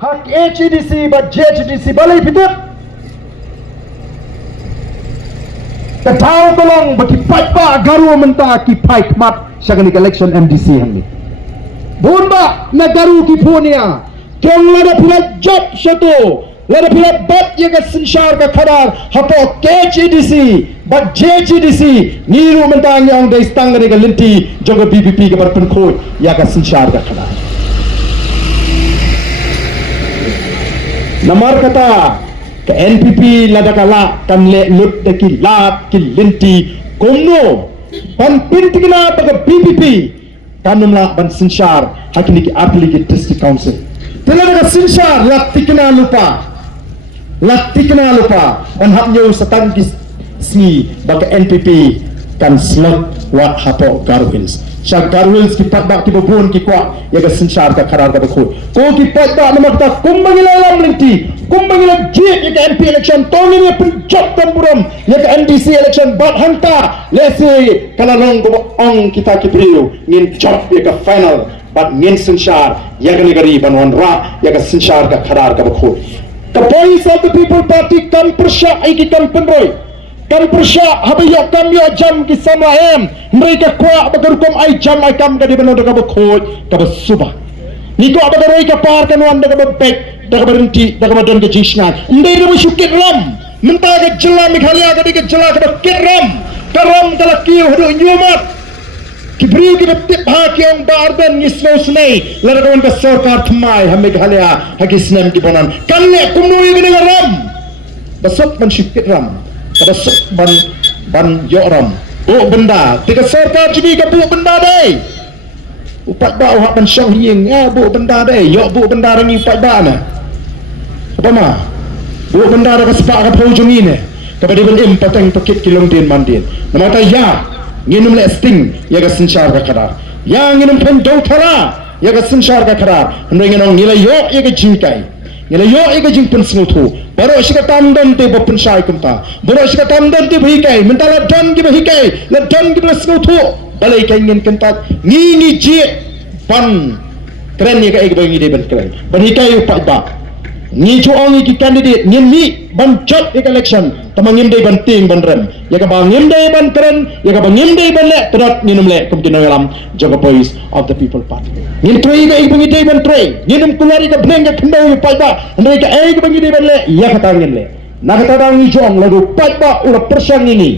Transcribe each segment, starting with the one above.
hak HEDC ba JHDC balai pitut Ketau tolong bagi fight ba garu menta ki fight mat syagani election MDC hangni Bunda nagaru ki punia Kyang lada pila job satu lada pila bat yaga sinshar ka khadar hapo HEDC ba JHDC niru menta yang dai stangani ka linti jonga BBP ka barpen khoi yaga sinshar ka khadar Namar kata ke NPP lada kala kan le lut de ki lat ki linti komno ban pintigna baga BBP kanumla ban sinshar hakini ki apli ki district council telada ka sinshar latikna lupa on hapnyo satang ki sni baga NPP kan slot wat hapo garwins Syag garwins ki patba ki bobon ki kwa yaga sinshar ka karar ka bakho ko ki patba nama kata kumbangila lam linti kumbangila jit yaga MP election toni ni penjot tamburam yaga NDC election bat hanta lesi kalalong go ong kita ki brio ngin job yaga final bat ngin sinshar yaga negari banwan ra yaga sinshar ka karar ka bakho the voice of the people party kan persya ai ki kan penroi kan persya habayok kam yo jam ki samaem mereka kuat bagarukom ai jam ai kam gadi beno daga bakhoj ka suba niko abagaroi ka par kan wan daga bek daga berhenti daga badan ke jisna ndai do syukit ram menta ke jela Meghalaya gadi ke jela ka kiram karam kala ki hodo nyumat kibriu ki tip ha ki ang barben ni snow snei laragon ka sarkar thmai ha Meghalaya ha ki snem ki bonan kan ne kumnoi gani ram basok man syukit ram kada sok ban yoram bu benda tiga sarkar jadi ke bu benda dai upat ba hak ban syang ying bu benda dai yo bu benda ni upat ba na apa ma bu benda ka sepak ka phau jumi ne ka badi ban im pateng pakit kilong din mandin namata ya nginum le sting ya ga sinshar ka khadar ya nginum pen do thara ya ga sinshar ka khadar nginong nila yo ya ga jingkai nila yo ya ga jingpen smuthu baro shika tamdan te bopun shai kumta baro shika tamdan te bhikai mentala dan ki bhikai la dan ki blasno thu balai kai ngin kentat ni ji ban keren ni ka ek bangi de ban keren ban hikai upat ba ni chuong ki candidate ngin ni ban job ek election tamangim de ban ting ban rem ya ka bangim de ban keren ya ka bangim de ban le trot ninum le kum kinoyalam jaga voice of the people party ngin trei ka ek bangi de ban trei ninum kulari ka bleng ka khndo upat ba ndai ka ek bangi de ban le ya kata ngin le na kata dang ni chuong lagu upat ba ura persang ini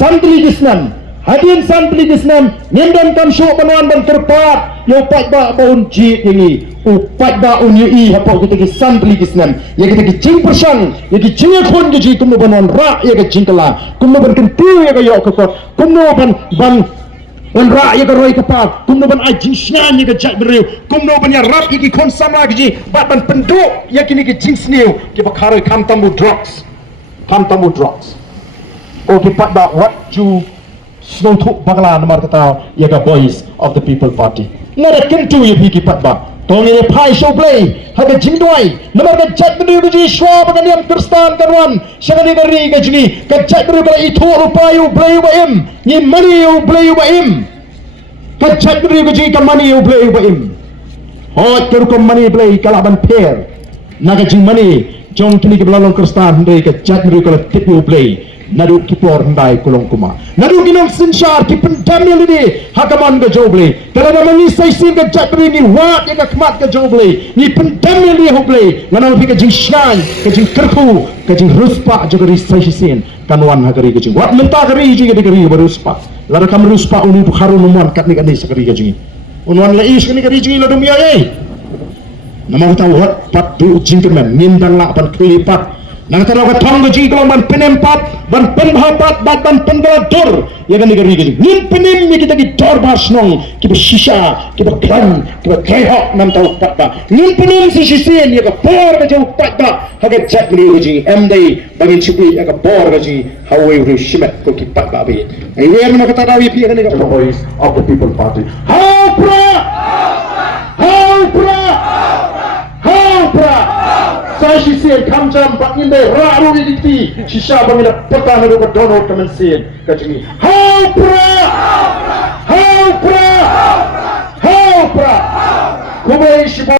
santri disnan hadirin santri disnan ngendam kam syuk panuan ban terpat yo upat ba baun jit ini upat ba un ui hapo kita ki santri disnan ya kita ki jing persang ya ki jing khon ki ji kumno banon ra ya ki jingkala kumno ban kentu ya ka yo ko kumno ban ra ya ka roi kapal kumno ban ai jing snan ya ka jat beriu kumno ban ya rap ki khon sama ki ji bat ban pendu ya kini ki jing sniu ki bakharoi kam tamu drugs o ki pat ba what you snow thu bagla namar kata yaga voice of the people party ngara kentu ye phiki patba tongi ye phai show play haga jingdoi namar ka chat bdu ji shwa bagan yam kristan kanwan shagani gari ga jini ka chat bdu ka ithu rupayu play wa im ni money you play wa im ka chat bdu ga ji ka money you play wa im hot keru ko money play kala ban pair naga jing money jong kini ke belalong kristan ndai ka chat bdu ka tip you play nadu kipor ndai kulong kuma nadu ginong sinshar ki pendamil ini hakaman ga joble kalau namani sai sing ga jatri ni wat ga kmat ga joble ni pendamil ni hoble nganau fi ga jingshnan ga jing kerku ga jing ruspa jogari sai sin kanwan hagari ga jing wat menta gari ji ga gari ruspa lara kam ruspa uni tu kharun umwan kat ni ga ni sakari ga jing unwan la is ni gari jing la dumia ye namau ta wat pat du jingkemen nindang la pan klipat nang taro ka thong ji kolong ban penempat ban penbhapat ban pengatur ya kan negeri gini nin penem ni kita ki dor bar snong ki shisha ki kran ki kreho nam tau patba nin penem si shisien ya ka por ka jau patba haga chat ni ji mdai bangin chipi ya ka por ka ji hawe ru shimet ko ki patba be ai wer ma kata dawi pi kan ni ka voice of the people party how pra saya sisir kamjam pak ni deh raru di ti sisa bangina petang ada dono temen sin kacini how pra kubai